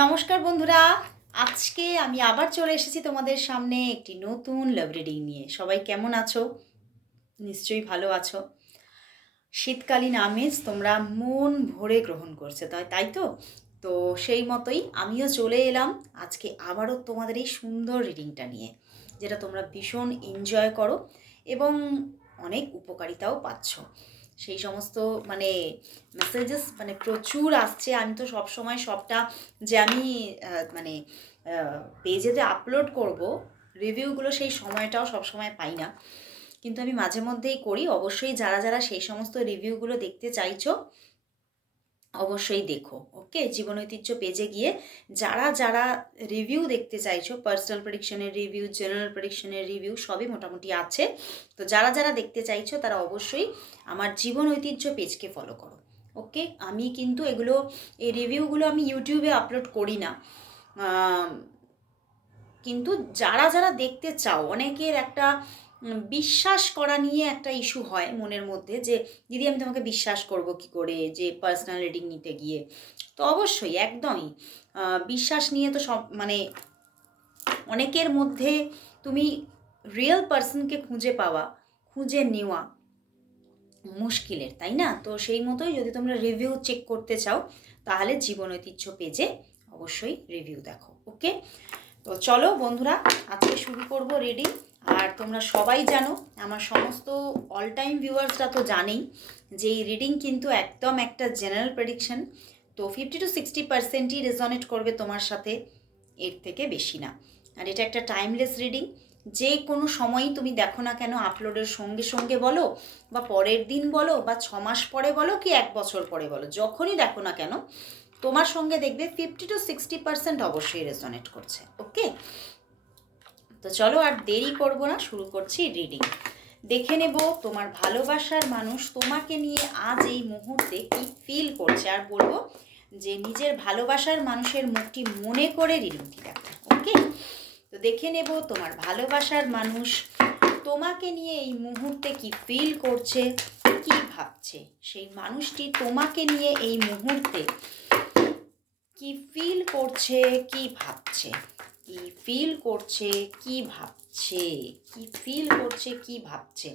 নমস্কার বন্ধুরা, আজকে আমি আবার চলে এসেছি তোমাদের সামনে একটি নতুন লাভ রিডিং নিয়ে। সবাই কেমন আছো? নিশ্চয়ই ভালো আছো। শীতকালীন আমেজ তোমরা মন ভরে গ্রহণ করছে, তাই তো? তো সেই মতোই আমিও চলে এলাম আজকে আবারও তোমাদের এই সুন্দর রিডিংটা নিয়ে, যেটা তোমরা ভীষণ এনজয় করো এবং অনেক উপকারিতাও পাচ্ছ। সেই সমস্ত মানে মেসেজেস মানে প্রচুর আসছে। আমি তো সবসময় সবটা যে আমি মানে পেজেতে আপলোড করব রিভিউগুলো, সেই সময়টাও সবসময় পাই না, কিন্তু আমি মাঝে মধ্যেই করি। অবশ্যই যারা যারা সেই সমস্ত রিভিউগুলো দেখতে চাইছো অবশ্যই দেখো। ওকে, জীবন ঐতিহ্য পেজে গিয়ে যারা যারা রিভিউ দেখতে চাইছো, পার্সোনাল প্রেডিকশনের রিভিউ, জেনারেল প্রেডিকশনের রিভিউ সবই মোটামুটি আছে। তো যারা যারা দেখতে চাইছো তারা অবশ্যই আমার জীবন ঐতিহ্য পেজকে ফলো করো। ওকে, আমি কিন্তু এই রিভিউগুলো আমি ইউটিউবে আপলোড করি না। কিন্তু যারা যারা দেখতে চাও, অনেকের একটা বিশ্বাস করা নিয়ে একটা ইস্যু হয় মনের মধ্যে, যে দিদি আমি তোমাকে বিশ্বাস করব কি করে, যে পার্সোনাল রিডিং নিতে গিয়ে। তো অবশ্যই একদমই বিশ্বাস নিয়ে তো সব মানে অনেকের মধ্যে তুমি রিয়েল পার্সনকে খুঁজে নেওয়া মুশকিলের, তাই না? তো সেই মতোই যদি তোমরা রিভিউ চেক করতে চাও তাহলে জীবন ঐতিহ্য পেজে অবশ্যই রিভিউ দেখো। ওকে, তো চলো বন্ধুরা, আজকে শুরু করব রিডিং। আর তোমরা সবাই জানো, আমার সমস্ত অল টাইম ভিউয়ার্সরা তো জানেই যে এই রিডিং কিন্তু একদম একটা জেনারেল প্রেডিকশন। তো 50-60%ই রেজনেট করবে তোমার সাথে, এর থেকে বেশি না। আর এটা একটা টাইমলেস রিডিং। যে কোনো সময়ই তুমি দেখো না কেন, আপলোডের সঙ্গে সঙ্গে বলো বা পরের দিন বলো বা 6 মাস পরে বলো কি 1 বছর পরে বলো, যখনই দেখো না কেন তোমার সঙ্গে দেখবে 50-60% অবশ্যই রেজনেট করছে। ওকে, তো চলো আর দেরি করব না, শুরু করছি রিডিং। দেখে নেব তোমার ভালোবাসার মানুষ তোমাকে নিয়ে আজ এই মুহূর্তে কি ফিল করছে, আর বলবো যে নিজের ভালোবাসার মানুষের মুখটি মনে করে রিডিংটি দেখো। ওকে, তো দেখে নেব তোমার ভালোবাসার মানুষ তোমাকে নিয়ে এই মুহূর্তে কি ফিল করছে, কি ভাবছে। সেই মানুষটি তোমাকে নিয়ে এই মুহূর্তে কি ফিল করছে, কি ভাবছে, কি ফিল করছে, কি ভাবছে, কি ফিল করছে, কি ভাবছে।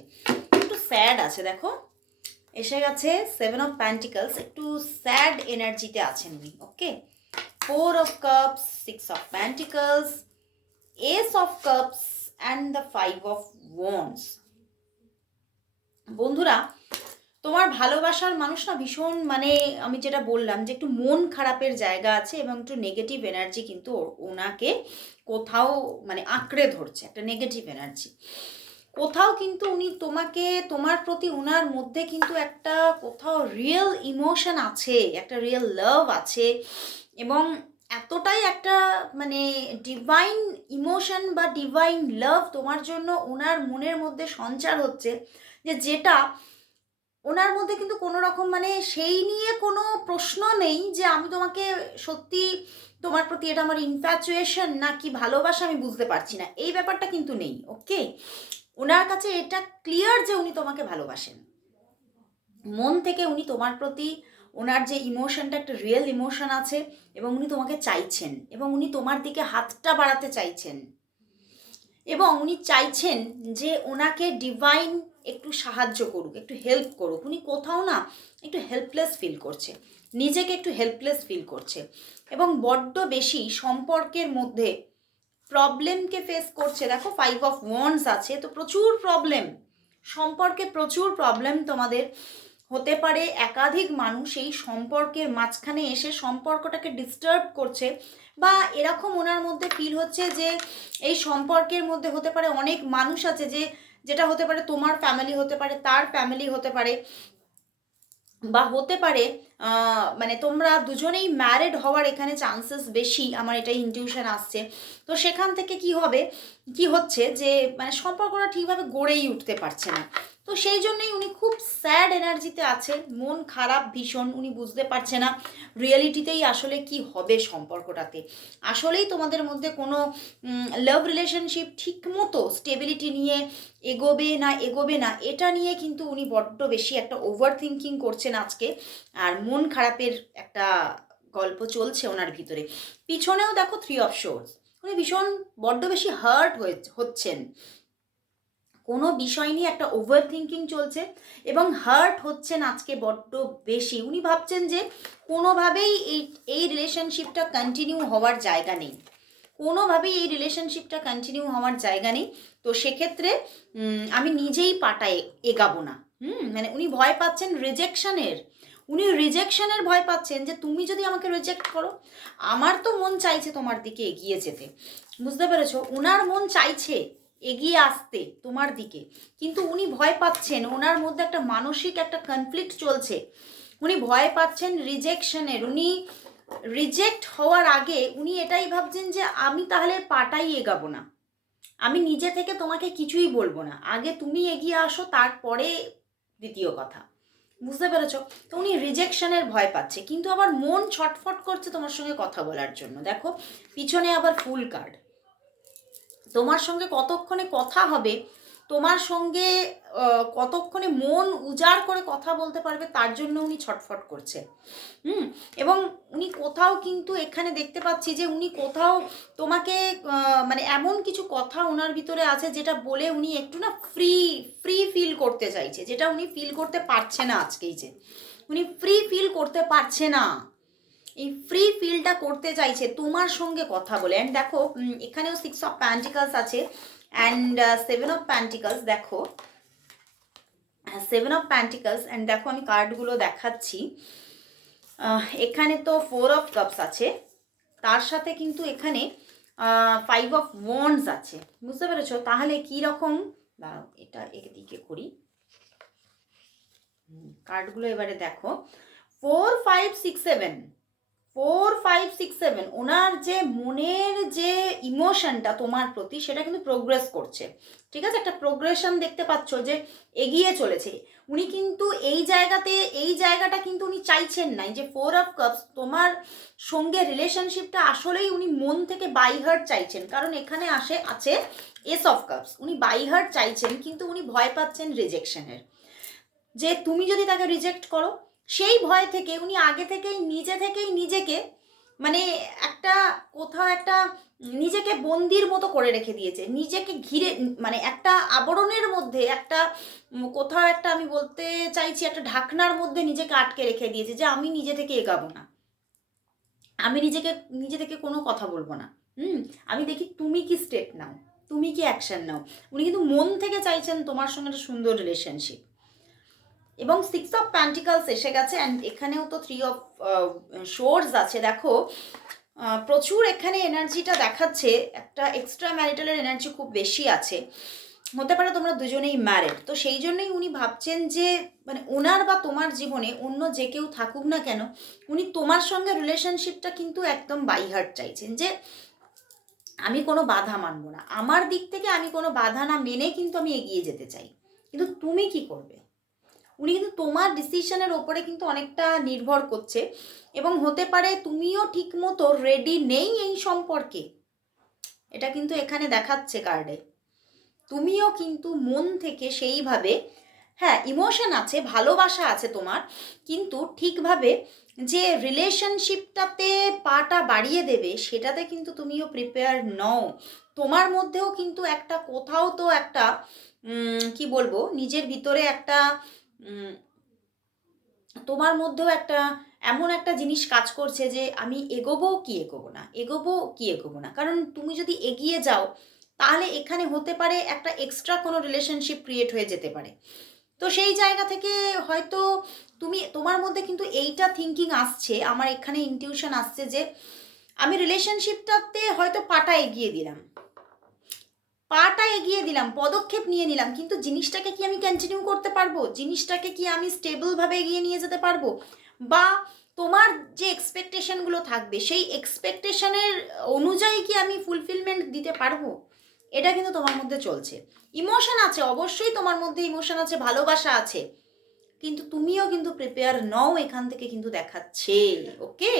একটু স্যাড আছে, দেখো এসে গেছে 7 of Pentacles, একটু স্যাড এনার্জিতে আছেন উনি। ওকে, 4 of Cups, 6 of Pentacles, Ace of Cups and the 5 of Wands। বন্ধুরা, তোমার ভালোবাসার মানুষ না ভীষণ মানে আমি যেটা বললাম যে একটু মন খারাপের জায়গা আছে এবং একটু নেগেটিভ এনার্জি কিন্তু ওনাকে কোথাও মানে আঁকড়ে ধরছে, একটা নেগেটিভ এনার্জি কোথাও। কিন্তু উনি তোমাকে, তোমার প্রতি ওনার মধ্যে কিন্তু একটা কোথাও রিয়েল ইমোশন আছে, একটা রিয়েল লাভ আছে, এবং এতটাই একটা মানে ডিভাইন ইমোশন বা ডিভাইন লাভ তোমার জন্য ওনার মনের মধ্যে সঞ্চার হচ্ছে, যে যেটা ওনার মধ্যে কিন্তু কোনো রকম মানে সেই নিয়ে কোনো প্রশ্ন নেই যে আমি তোমাকে সত্যি, তোমার প্রতি এটা আমার ইনফ্যাচুয়েশন না কি ভালোবাসা আমি বুঝতে পারছি না, এই ব্যাপারটা কিন্তু নেই। ওকে, ওনার কাছে এটা ক্লিয়ার যে উনি তোমাকে ভালোবাসেন মন থেকে, উনি তোমার প্রতি ওনার যে ইমোশনটা একটা রিয়েল ইমোশন আছে, এবং উনি তোমাকে চাইছেন এবং উনি তোমার দিকে হাতটা বাড়াতে চাইছেন, এবং উনি চাইছেন যে ওনাকে ডিভাইন একটু সাহায্য করুক, একটু হেল্প করুক। উনি কোথাও না একটু হেল্পলেস ফিল করছে, নিজেকে একটু হেল্পলেস ফিল করছে, এবং বড্ড বেশি সম্পর্কের মধ্যে প্রবলেমকে ফেস করছে। দেখো 5 of Wands আছে, তো প্রচুর প্রবলেম সম্পর্কে, প্রচুর প্রবলেম তোমাদের হতে পারে। একাধিক মানুষ এই সম্পর্কের মাঝখানে এসে সম্পর্কটাকে ডিস্টার্ব করছে, বা এরকম ওনার মধ্যে ফিল হচ্ছে যে এই সম্পর্কের মধ্যে হতে পারে অনেক মানুষ আছে, যেটা হতে পারে তোমার ফ্যামিলি হতে পারে, তার ফ্যামিলি হতে পারে, বা হতে পারে মানে তোমরা দুজনেই ম্যারিড হওয়ার এখানে চান্সেস বেশি, আমার এটাই ইনটিউশন আসছে। তো সেখান থেকে কি হচ্ছে যে মানে সম্পর্কটা ঠিকভাবে গড়েই উঠতে পারছে না। তো সেই জন্যই উনি খুব স্যাড এনার্জিতে আছে, মন খারাপ ভীষণ, উনি বুঝতে পারছে না রিয়েলিটিতেই আসলে কি হবে সম্পর্কটাতে। আসলেই তোমাদের মধ্যে কোনো লাভ রিলেশনশিপ ঠিক মতো স্টেবিলিটি নিয়ে এগোবে না এটা নিয়ে কিন্তু উনি বড্ড বেশি একটা ওভার থিঙ্কিং করছেন আজকে, আর মন খারাপের একটা গল্প চলছে ওনার ভিতরে। পিছনেও দেখো 3 অফ সোর্স, উনি ভীষণ বড্ড বেশি হার্ট হচ্ছেন কোনো বিষয় নিয়ে, একটা ওভার থিঙ্কিং চলছে এবং হার্ট হচ্ছেন আজকে বড্ড বেশি। উনি ভাবছেন যে কোনোভাবেই এই রিলেশনশিপটা কন্টিনিউ হওয়ার জায়গা নেই, কোনোভাবেই এই রিলেশনশিপটা কন্টিনিউ হওয়ার জায়গা নেই। তো সেক্ষেত্রে আমি নিজেই পাটায় এগাবো না। মানে উনি ভয় পাচ্ছেন রিজেকশনের, উনি রিজেকশনের ভয় পাচ্ছেন যে তুমি যদি আমাকে রিজেক্ট করো, আমার তো মন চাইছে তোমার দিকে এগিয়ে যেতে, বুঝতে পেরেছো? ওনার মন চাইছে এগিয়ে আসতে তোমার দিকে, কিন্তু উনি ভয় পাচ্ছেন, ওনার মধ্যে একটা মানসিক একটা কনফ্লিক্ট চলছে, উনি ভয় পাচ্ছেন রিজেকশনের। উনি রিজেক্ট হওয়ার আগে উনি এটাই ভাবছেন যে আমি তাহলে পাটাই এগাবো না, আমি নিজে থেকে তোমাকে কিছুই বলবো না, আগে তুমি এগিয়ে আসো তারপরে দ্বিতীয় কথা, বুঝতে পেরেছো? তো উনি রিজেকশনের ভয় পাচ্ছে, কিন্তু আবার মন ছটফট করছে তোমার সঙ্গে কথা বলার জন্য। দেখো পিছনে আবার ফুল কার্ড, তোমার সঙ্গে কতক্ষণে কথা হবে, তোমার সঙ্গে কতক্ষণে মন উজাড় করে কথা বলতে পারবে, তার জন্য উনি ছটফট করছে। এবং উনি কোথাও কিন্তু এখানে দেখতে পাচ্ছি যে উনি কোথাও তোমাকে মানে এমন কিছু কথা ওনার ভিতরে আছে যেটা বলে উনি একটু না ফ্রি ফ্রি ফিল করতে চাইছে, যেটা উনি ফিল করতে পারছে না আজকেই, যে উনি ফ্রি ফিল করতে পারছে না, এই ফ্রি ফিলটা করতে চাইছে তোমার সঙ্গে কথা বলে। অ্যান্ড দেখো এখানেও 6 অফ প্যান্টিকলস আছে অ্যান্ড 7 অফ প্যান্টিকলস। দেখো 7 অফ প্যান্টিকলস অ্যান্ড দেখো আমি কার্ডগুলো দেখাচ্ছি। এখানে তো 4 অফ কাপস আছে, তার সাথে কিন্তু এখানে 5 অফ ওয়ান্ডস আছে, বুঝতে পেরেছো? তাহলে কি রকম, দাঁড়াও এটা এদিকে করি, কার্ডগুলো এবারে দেখো 4 5 6 7 4 5 6 7 ওনার যে মনের যে ইমোশনটা তোমার প্রতি, সেটা কিন্তু প্রোগ্রেস করছে, ঠিক আছে? একটা প্রোগ্রেশন দেখতে পাচ্ছ যে এগিয়ে চলেছে উনি, কিন্তু এই জায়গাটা কিন্তু উনি চাইছেন না। যে 4 অফ কাপস তোমার সঙ্গে রিলেশনশিপটা আসলেই উনি মন থেকে বাই হার্ট চাইছেন, কারণ এখানে আছে এস অফ কাপস, উনি বাই হার্ট চাইছেন, কিন্তু উনি ভয় পাচ্ছেন রিজেকশনের, যে তুমি যদি তাকে রিজেক্ট করো, সেই ভয় থেকে উনি আগে থেকেই নিজেকে মানে একটা কোথাও একটা নিজেকে বন্দির মতো করে রেখে দিয়েছে, নিজেকে ঘিরে মানে একটা আবরণের মধ্যে, একটা কোথাও একটা, আমি বলতে চাইছি একটা ঢাকনার মধ্যে নিজেকে আটকে রেখে দিয়েছে, যে আমি নিজে থেকে এগাবো না, আমি নিজে থেকে কোনো কথা বলবো না, আমি দেখি তুমি কি স্টেপ নাও, তুমি কি অ্যাকশন নাও। উনি কিন্তু মন থেকে চাইছেন তোমার সঙ্গে একটা সুন্দর রিলেশনশিপ। এবং 6 অফ প্যান্টিকলস এসে গেছে অ্যান্ড এখানেও তো 3 অফ সোর্স আছে। দেখো প্রচুর এখানে এনার্জিটা দেখাচ্ছে, একটা এক্সট্রা ম্যারিটালের এনার্জি খুব বেশি আছে, হতে পারে তোমরা দুজনেই ম্যারিড। তো সেই জন্যই উনি ভাবছেন যে মানে ওনার বা তোমার জীবনে অন্য যে কেউ থাকুক না কেন, উনি তোমার সঙ্গে রিলেশনশিপটা কিন্তু একদম বাই হার্ট চাইছেন, যে আমি কোনো বাধা মানব না, আমার দিক থেকে আমি কোনো বাধা না মেনে কিন্তু আমি এগিয়ে যেতে চাই, কিন্তু তুমি কি করবে। উনি কিন্তু তোমার ডিসিশনের ওপরে কিন্তু অনেকটা নির্ভর করছে, এবং হতে পারে তুমিও ঠিকমতো রেডি নেই এই সম্পর্কে, এটা কিন্তু এখানে দেখাচ্ছে কার্ডে। তুমিও কিন্তু মন থেকে সেইভাবে, হ্যাঁ ইমোশন আছে, ভালোবাসা আছে তোমার, কিন্তু ঠিকভাবে যে রিলেশনশিপটাতে পাটা বাড়িয়ে দেবে সেটাতে কিন্তু তুমিও প্রিপেয়ার নও। তোমার মধ্যেও কিন্তু একটা কোথাও তো একটা কি বলবো, নিজের ভিতরে একটা তোমার মধ্যেও একটা এমন একটা জিনিস কাজ করছে যে আমি এগোবো কি এগোবো না, কারণ তুমি যদি এগিয়ে যাও তাহলে এখানে হতে পারে একটা এক্সট্রা কোনো রিলেশনশিপ ক্রিয়েট হয়ে যেতে পারে। তো সেই জায়গা থেকে হয়তো তোমার মধ্যে কিন্তু এইটা থিঙ্কিং আসছে, আমার এখানে ইনটিউশন আসছে যে আমি রিলেশনশিপটাতে হয়তো পাটা এগিয়ে দিলাম, পদক্ষেপ নিয়ে নিলাম, কিন্তু জিনিসটাকে কি আমি কন্টিনিউ করতে পারবো, জিনিসটাকে কি আমি স্টেবলভাবে এগিয়ে নিয়ে যেতে পারবো, বা তোমার যে এক্সপেকটেশনগুলো থাকবে সেই এক্সপেকটেশনের অনুযায়ী কি আমি ফুলফিলমেন্ট দিতে পারবো, এটা কিন্তু তোমার মধ্যে চলছে। ইমোশন আছে, অবশ্যই তোমার মধ্যে ইমোশন আছে, ভালোবাসা আছে, কিন্তু তুমিও কিন্তু প্রিপেয়ার নও এখান থেকে কিন্তু দেখাচ্ছে। ওকে,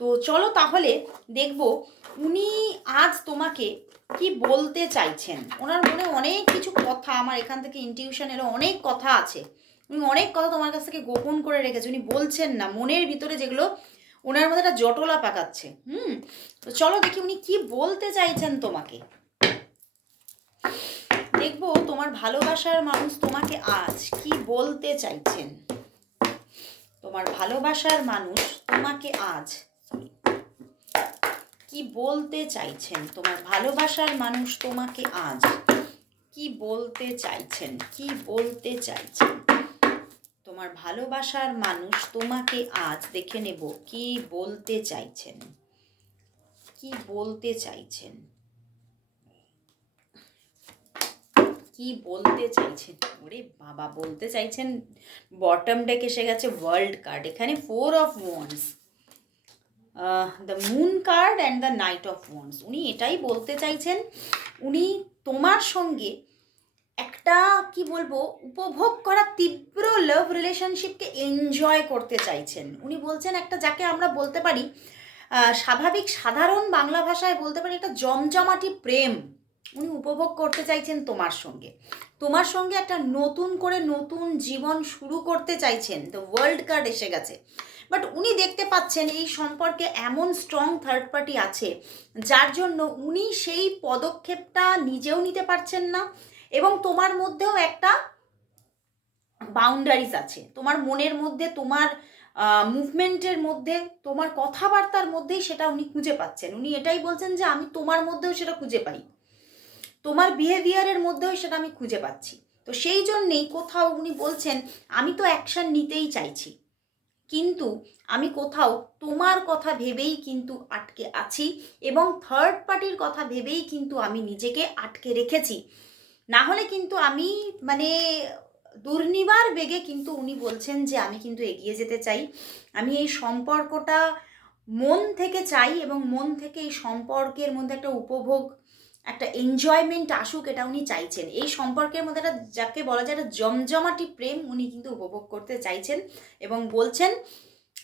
তো চলো তাহলে দেখবো উনি আজ তোমাকে কি বলতে চাইছেন। ওনার মনে অনেক কিছু কথা, আমার এখান থেকে ইনটিউশন এলো, অনেক কথা আছে, উনি অনেক কথা তোমার কাছ থেকে গোপন করে রেখেছে, উনি বলছেন না, মনের ভিতরে যেগুলো ওনার মধ্যে একটা জটলা পাকাচ্ছে। তো চলো দেখি উনি কি বলতে চাইছেন তোমাকে। দেখবো তোমার ভালোবাসার মানুষ তোমাকে আজ কি বলতে চাইছেন। তোমার ভালোবাসার মানুষ তোমাকে আজ কি বলতে চাইছেন। তোমার ভালোবাসার মানুষ তোমাকে আজ কি বলতে চাইছেন, কি বলতে চাইছেন। তোমার ভালোবাসার মানুষ তোমাকে আজ দেখে নেব কি বলতে চাইছেন, কি বলতে চাইছেন, কি বলতে চাইছেন। ওরে বাবা, বলতে চাইছেন। বটম ডেক এসে গেছে ওয়ার্ল্ড কার্ড, এখানে 4 of wands, the moon card and the night of wands. উনি এটাই বলতে চাইছেন, উনি তোমার সঙ্গে একটা কি বলবো উপভোগ করা তীব্র লাভ রিলেশনশিপকে এনজয় করতে চাইছেন। উনি বলছেন একটা, যাকে আমরা বলতে পারি স্বাভাবিক সাধারণ বাংলা ভাষায় বলতে পারি একটা জমজমাটি প্রেম উনি উপভোগ করতে চাইছেন তোমার সঙ্গে। তোমার সঙ্গে একটা নতুন করে নতুন জীবন শুরু করতে চাইছেন। দ্য ওয়ার্ল্ড কার্ড এসে গেছে। বাট উনি দেখতে পাচ্ছেন এই সম্পর্কে এমন স্ট্রং থার্ড পার্টি আছে যার জন্য উনি সেই পদক্ষেপটা নিজেও নিতে পারছেন না, এবং তোমার মধ্যেও একটা বাউন্ডারিজ আছে। তোমার মনের মধ্যে, তোমার মুভমেন্টের মধ্যে, তোমার কথাবার্তার মধ্যেই সেটা উনি খুঁজে পাচ্ছেন। উনি এটাই বলছেন যে আমি তোমার মধ্যেও সেটা খুঁজে পাই, তোমার বিহেভিয়ারের মধ্যেও সেটা আমি খুঁজে পাচ্ছি। তো সেই জন্যেই কোথাও উনি বলছেন আমি তো অ্যাকশান নিতেই চাইছি, কিন্তু আমি কোথাও তোমার কথা ভেবেই কিন্তু আটকে আছি, এবং থার্ড পার্টির কথা ভেবেই কিন্তু আমি নিজেকে আটকে রেখেছি। না হলে কিন্তু আমি মানে দুর্নিবার বেগে কিন্তু উনি বলছেন যে আমি কিন্তু এগিয়ে যেতে চাই, আমি এই সম্পর্কটা মন থেকে চাই, এবং মন থেকে এই সম্পর্কের মধ্যে একটা উপভোগ, একটা এনজয়মেন্ট আসুক, এটা উনি চাইছেন। এই সম্পর্কের মধ্যে একটা, যাকে বলা যায় একটা জমজমাটি প্রেম উনি কিন্তু উপভোগ করতে চাইছেন, এবং বলছেন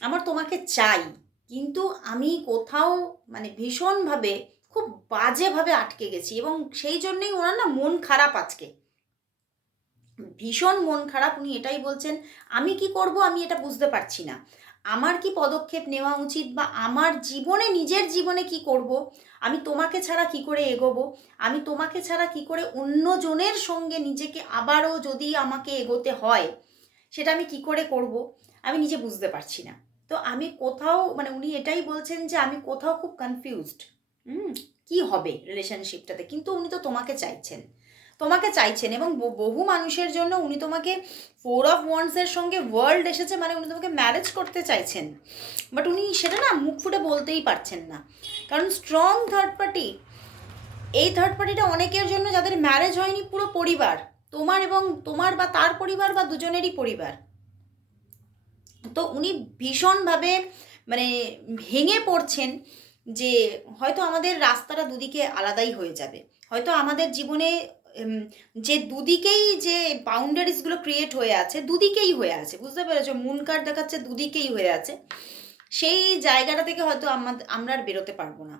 আমার তোমাকে চাই, কিন্তু আমি কোথাও মানে ভীষণভাবে খুব বাজেভাবে আটকে গেছি, এবং সেই জন্যই ওনার না মন খারাপ, আজকে ভীষণ মন খারাপ। উনি এটাই বলছেন আমি কি করব আমি এটা বুঝতে পারছি না, আমার কি পদক্ষেপ নেওয়া উচিত, বা আমার জীবনে, নিজের জীবনে কি করব, আমি তোমাকে ছাড়া কি করে এগোবো, আমি তোমাকে ছাড়া কি করে অন্যজনের সঙ্গে নিজেকে আবারও যদি আমাকে এগোতে হয় সেটা আমি কি করে করব, আমি নিজে বুঝতে পারছি না। তো আমি কোথাও মানে উনি এটাই বলছেন যে আমি কোথাও খুব কনফিউজড, কি হবে রিলেশনশিপটাতে, কিন্তু উনি তো তোমাকে চাইছেন, তোমাকে চাইছেন, এবং বহু মানুষের জন্য উনি তোমাকে 4 অফ ওয়ান্ডসের সঙ্গে ওয়ার্ল্ড এসেছে, মানে উনি তোমাকে ম্যারেজ করতে চাইছেন। বাট উনি সেটা না মুখ ফুটে বলতেই পারছেন না, কারণ স্ট্রং থার্ড পার্টি, এই থার্ড পার্টিটা অনেকের জন্য যাদের ম্যারেজ হয়নি, পুরো পরিবার, তোমার এবং তোমার বা তার পরিবার বা দুজনেরই পরিবার। তো উনি ভীষণভাবে মানে ভেঙে পড়ছেন যে হয়তো আমাদের রাস্তাটা দুদিকে আলাদাই হয়ে যাবে, হয়তো আমাদের জীবনে যে দুদিকেই যে বাউন্ডারিজগুলো ক্রিয়েট হয়ে আছে, দুদিকেই হয়ে আছে, বুঝতে পেরেছো, মুন কার্ড দেখাচ্ছে দুদিকেই হয়ে আছে, সেই জায়গাটা থেকে হয়তো আমরা আর বেরোতে পারবো না।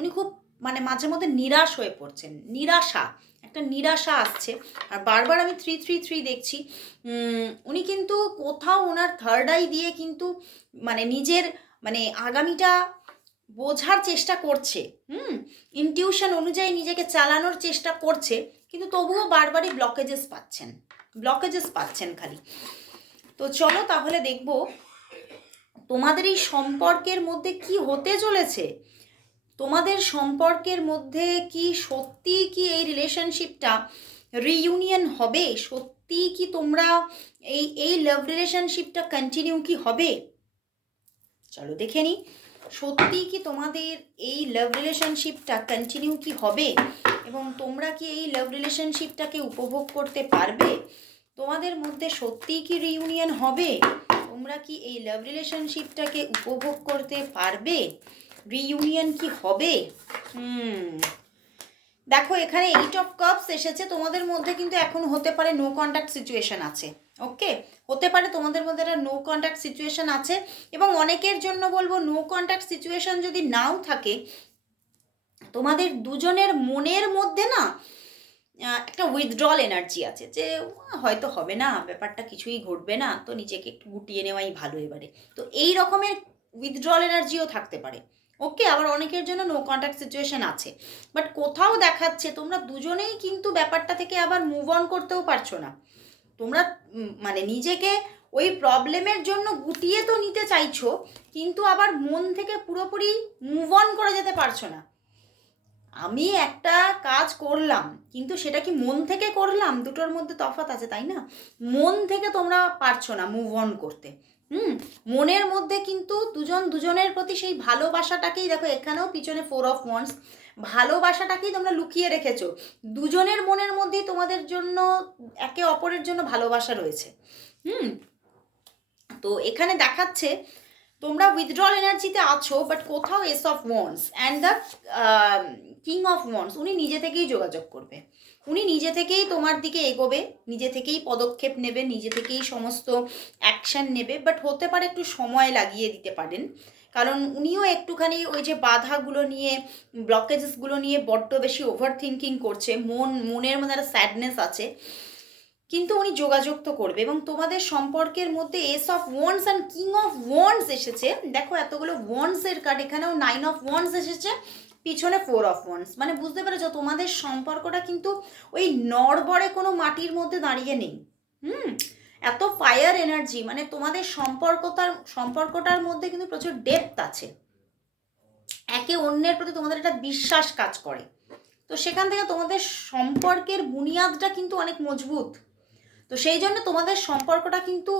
উনি খুব মানে মাঝে মধ্যে নিরাশ হয়ে পড়ছেন, নিরাশা, একটা নিরাশা আসছে। আর বারবার আমি 333 দেখছি। উনি কিন্তু কোথাও ওনার থার্ড আই দিয়ে কিন্তু মানে নিজের মানে আগামীটা বোঝার চেষ্টা করছে, ইনটিউশন অনুযায়ী নিজেকে চালানোর চেষ্টা করছে, কিন্তু তবুও বারবারই ব্লকেজেস পাচ্ছেন খালি। তো চলো তাহলে দেখবো তোমাদের এই সম্পর্কের মধ্যে কি হতে চলেছে। তোমাদের সম্পর্কের মধ্যে কি সত্যি কি এই রিলেশনশিপটা রিইউনিয়ন হবে, সত্যি কি তোমরা এই লাভ রিলেশনশিপটা কন্টিনিউ কি হবে, চলো দেখে নিই। সত্যি কি তোমাদের এই লাভ রিলেশনশিপটা কন্টিনিউ কি হবে, এবং তোমরা কি এই লাভ রিলেশনশিপটাকে উপভোগ করতে পারবে, তোমাদের মধ্যে সত্যিই কি রিইউনিয়ন হবে, তোমরা কি এই লাভ রিলেশনশিপটাকে উপভোগ করতে পারবে, রিইউনিয়ন কি হবে। দেখো এখানে 8 অফ কাপস এসেছে, তোমাদের মধ্যে কিন্তু এখন হতে পারে নো কন্ট্যাক্ট সিচুয়েশন আছে। ওকে, হতে পারে তোমাদের মধ্যে একটা নো কন্ট্যাক্ট সিচুয়েশন আছে, এবং অনেকের জন্য বলবো নো কন্ট্যাক্ট সিচুয়েশন যদি নাও থাকে, তোমাদের দুজনের মনের মধ্যে না একটা উইথড্রল এনার্জি আছে, যে হয়তো হবে না, ব্যাপারটা কিছুই ঘটবে না, তো নিজেকে একটু গুটিয়ে নেওয়াই ভালো এবারে। তো এই রকমের উইথড্রল এনার্জিও থাকতে পারে। ওকে, আবার অনেকের জন্য নো কন্ট্যাক্ট সিচুয়েশন আছে, বাট কোথাও দেখাচ্ছে তোমরা দুজনেই কিন্তু ব্যাপারটা থেকে আবার মুভ অন করতেও পারছো না। তোমরা মানে নিজেকে ওই প্রবলেমের জন্য গুটিয়ে তো নিতে চাইছো, কিন্তু আবার মন থেকে পুরোপুরি মুভ অন করে যেতে পারছো না। আমি একটা কাজ করলাম, কিন্তু সেটা কি মন থেকে করলাম? দুটোর মধ্যে তফাৎ আছে, তাই না? মন থেকে তোমরা পারছো না মুভ অন করতে। মনের মধ্যে কিন্তু দুজন দুজনের প্রতি সেই ভালোবাসাটাকেই, দেখো এখানেও পিছনে 4 অফ ওয়ান্ডস, ভালোবাসাটাকেই তোমরা লুকিয়ে রেখেছো। দুজনের মনের মধ্যেই তোমাদের জন্য, একে অপরের জন্য ভালোবাসা রয়েছে। তো এখানে দেখাচ্ছে তোমরা উইথড্রল এনার্জিতে আছো, বাট কোথাও S of wands and the king of wands, উনি নিজে থেকেই যোগাযোগ করবে, উনি নিজে থেকেই তোমার দিকে এগোবে, নিজে থেকেই পদক্ষেপ নেবে, নিজে থেকেই সমস্ত অ্যাকশান নেবে, বাট হতে পারে একটু সময় লাগিয়ে দিতে পারেন, কারণ উনিও একটুখানি ওই যে বাধাগুলো নিয়ে, ব্লকেজেসগুলো নিয়ে বড্ড বেশি ওভার থিঙ্কিং করছে, মনের মধ্যে একটা স্যাডনেস আছে, কিন্তু উনি যোগাযোগ তো করবে। এবং তোমাদের সম্পর্কের মধ্যে S of wands and king of wands এসেছে, দেখো এতগুলো ওয়ান্ডসের কার্ড, এখানেও 9 অফ ওয়ান্ডস এসেছে, পিছনে 4 অফ ওয়ান্ডস, মানে বুঝতে পেরেছো তোমাদের সম্পর্কটা কিন্তু ওই নড়বড়ে কোনো মাটির মধ্যে দাঁড়িয়ে নেই। এত ফায়ার এনার্জি, মানে তোমাদের সম্পর্কটার মধ্যে কিন্তু প্রচুর ডেপথ আছে, একে অন্যের প্রতি তোমাদের একটা বিশ্বাস কাজ করে, তো সেখান থেকে তোমাদের সম্পর্কের বুনিয়াদটা কিন্তু অনেক মজবুত। তো সেই জন্য তোমাদের সম্পর্কটা কিন্তু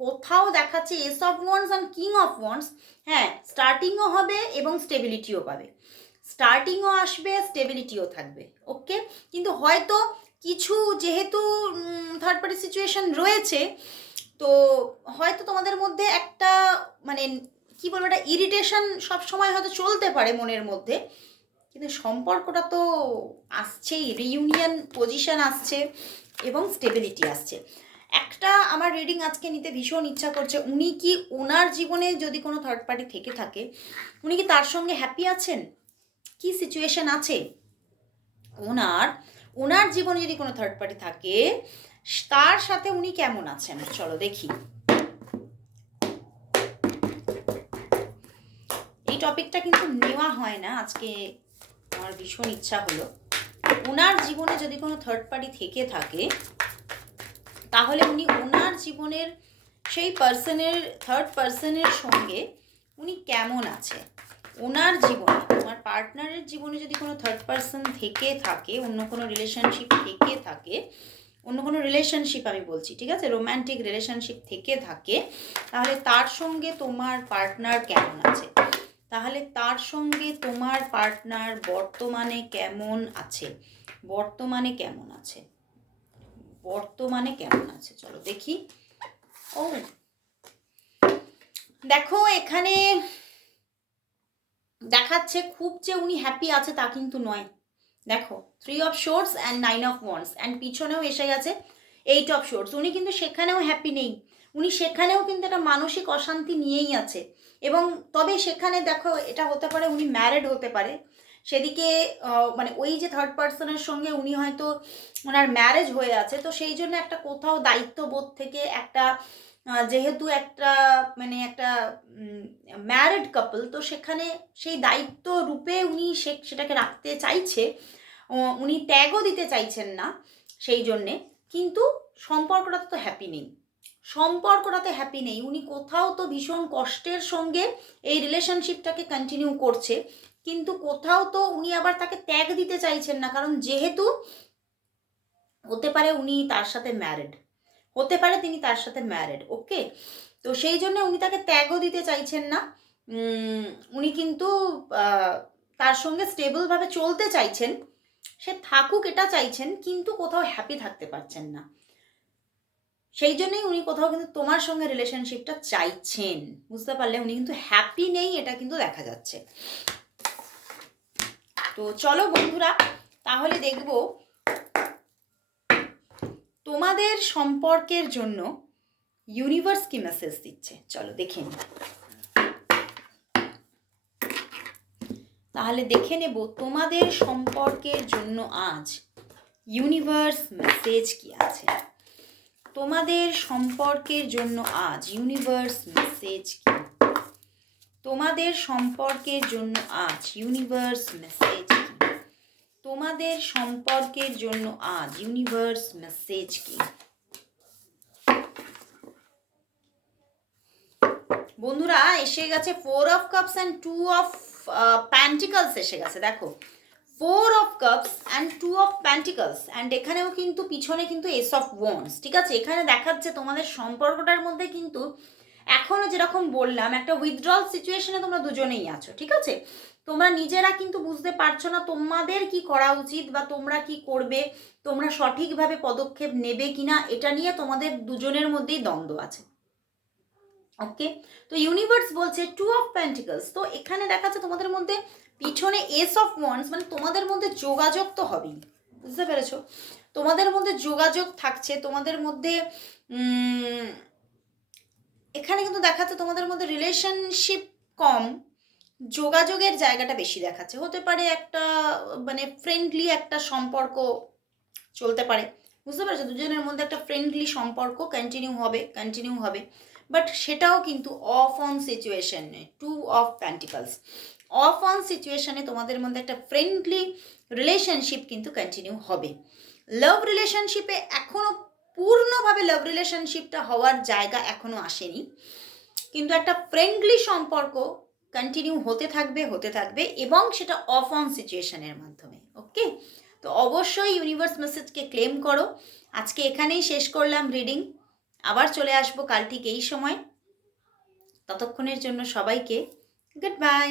কোথাও দেখাচ্ছে S of wands and king of wands, হ্যাঁ স্টার্টিংও হবে এবং স্টেবিলিটিও পাবে, স্টার্টিংও আসবে, স্টেবিলিটিও থাকবে। ওকে, কিন্তু হয়তো কিছু যেহেতু থার্ড পার্টি সিচুয়েশন রয়েছে, তো হয়তো তোমাদের মধ্যে একটা মানে কি বলবো, একটা ইরিটেশন সবসময় হয়তো চলতে পারে মনের মধ্যে, কিন্তু সম্পর্কটা তো আসছেই, রিইউনিয়ন পজিশন আসছে এবং স্টেবিলিটি আসছে। একটা আমার রিডিং আজকে নিতে ভীষণ ইচ্ছা করছে, উনি কি ওনার জীবনে যদি কোনো থার্ড পার্টি থেকে থাকে, উনি কি তার সঙ্গে হ্যাপি আছেন? কি সিচুয়েশন আছে ওনার জীবনে যদি কোনো থার্ড পার্টি থাকে, তার সাথে উনি কেমন আছেন? চলো দেখি। এই টপিকটা কিন্তু নেওয়া হয় না, আজকে আমার ভীষণ ইচ্ছা হলো। ওনার জীবনে যদি কোনো থার্ড পার্টি থেকে থাকে, তাহলে উনি ওনার জীবনের সেই থার্ড পার্সনের সঙ্গে উনি কেমন আছে? ওনার জীবনে, তোমার পার্টনারের জীবনে যদি কোনো থার্ড পার্সন থেকে থাকে, অন্য কোনো রিলেশনশিপ থেকে থাকে, অন্য কোনো রিলেশনশিপ আমি বলছি, ঠিক আছে, রোম্যান্টিক রিলেশনশিপ থেকে থাকে, তাহলে তার সঙ্গে তোমার পার্টনার কেমন আছে? তাহলে তার সঙ্গে তোমার পার্টনার বর্তমানে কেমন আছে? বর্তমানে কেমন আছে? বর্তমানে কেমন আছে? চলো দেখি। ও দেখো, এখানে দেখাচ্ছে খুব যে উনি হ্যাপি আছে তা কিন্তু নয়। দেখো 3 of shorts and 9 of wands, and পিছনেও এসে গেছে 8 অফ শোর্টস। উনি কিন্তু সেখানেও হ্যাপি নেই, উনি সেখানেও কিন্তু একটা মানসিক অশান্তি নিয়েই আছে। এবং তবে সেখানে দেখো এটা হতে পারে উনি ম্যারিড হতে পারে, সেদিকে মানে ওই যে থার্ড পার্সনের সঙ্গে উনি হয়তো ওনার ম্যারেজ হয়ে আছে, তো সেই জন্য একটা কোথাও দায়িত্ববোধ থেকে একটা যেহেতু একটা মানে একটা ম্যারিড কাপল, তো সেখানে সেই দায়িত্ব রূপে উনি সেটাকে রাখতে চাইছে, উনি ত্যাগও দিতে চাইছেন না সেই জন্যে, কিন্তু সম্পর্কটাতে তো হ্যাপি নেই, সম্পর্কটাতে হ্যাপি নেই, উনি কোথাও তো ভীষণ কষ্টের সঙ্গে এই রিলেশনশিপটাকে কন্টিনিউ করছে, কিন্তু কোথাও তো উনি আবার তাকে ত্যাগ দিতে চাইছেন না, কারণ যেহেতু হতে পারে উনি তার সাথে ম্যারিড, হতে পারে তিনি তার সাথে ম্যারিড। ওকে, তো সেই জন্য উনি তাকে ত্যাগও দিতে চাইছেন না, উনি কিন্তু তার সঙ্গে স্টেবলভাবে চলতে চাইছেন, সে থাকুক এটা চাইছেন, কিন্তু কোথাও হ্যাপি থাকতে পারছেন না, সেই জন্যই উনি কোথাও কিন্তু তোমার সঙ্গে রিলেশনশিপটা চাইছেন। বুঝতে পারলে, উনি কিন্তু হ্যাপি নেই, এটা কিন্তু দেখা যাচ্ছে। তো চলো বন্ধুরা, তাহলে দেখব তোমাদের সম্পর্কের জন্য ইউনিভার্স কি মেসেজ দিচ্ছে। চলো দেখে নিই। তাহলে দেখে নেব তোমাদের সম্পর্কের জন্য আজ ইউনিভার্স মেসেজ কি আছে। তোমাদের সম্পর্কের জন্য আজ ইউনিভার্স মেসেজ কি। তোমাদের সম্পর্কের জন্য আজ ইউনিভার্স মেসেজ কি? তোমাদের সম্পর্কের জন্য আজ ইউনিভার্স মেসেজ কি? বন্ধুরা এসে গেছে 4 of cups and 2 of pentacles এসে গেছে। দেখো 4 of cups and 2 of pentacles, and এখানেও কিন্তু পিছনে কিন্তু এস অফ ওয়ান্ডস। ঠিক আছে, এখানে দেখাচ্ছে তোমাদের সম্পর্কটার মধ্যে কিন্তু এখনও যেরকম বললাম একটা উইথড্রল সিচুয়েশনে তোমরা দুজনেই আছো। ঠিক আছে, তোমরা নিজেরা কিন্তু বুঝতে পারছো না তোমাদের কি করা উচিত বা তোমরা কি করবে, তোমরা সঠিকভাবে পদক্ষেপ নেবে কিনা, এটা নিয়ে তোমাদের দুজনের মধ্যেই দ্বন্দ্ব আছে। ওকে, তো ইউনিভার্স বলছে 2 অফ পেন্টিকলস, তো এখানে দেখাচ্ছে তোমাদের মধ্যে পিছনে এস অফ ওয়ান্ডস, মানে তোমাদের মধ্যে যোগাযোগ তো হবেই, বুঝতে পেরেছো? তোমাদের মধ্যে যোগাযোগ থাকছে, তোমাদের মধ্যে এখানে কিন্তু দেখাচ্ছে তোমাদের মধ্যে রিলেশনশিপ কম, যোগাযোগের জায়গাটা বেশি দেখাচ্ছে। হতে পারে একটা মানে ফ্রেন্ডলি একটা সম্পর্ক চলতে পারে, বুঝতে পারছো? দুজনের মধ্যে একটা ফ্রেন্ডলি সম্পর্ক কন্টিনিউ হবে, বাট সেটাও কিন্তু অফ অন সিচুয়েশনে। 2 অফ প্যান্টিকলস, অফ অন সিচুয়েশনে তোমাদের মধ্যে একটা ফ্রেন্ডলি রিলেশনশিপ কিন্তু কন্টিনিউ হবে। লাভ রিলেশনশিপে এখনও পূর্ণভাবে লাভ রিলেশনশিপটা হওয়ার জায়গা এখনও আসেনি, কিন্তু একটা ফ্রেন্ডলি সম্পর্ক কন্টিনিউ হতে থাকবে এবং সেটা অফ অন সিচুয়েশনের মাধ্যমে। ওকে, তো অবশ্যই ইউনিভার্স মেসেজকে ক্লেম করো। আজকে এখানেই শেষ করলাম রিডিং, আবার চলে আসবো কাল ঠিক এই সময়। ততক্ষণের জন্য সবাইকে গুড বাই।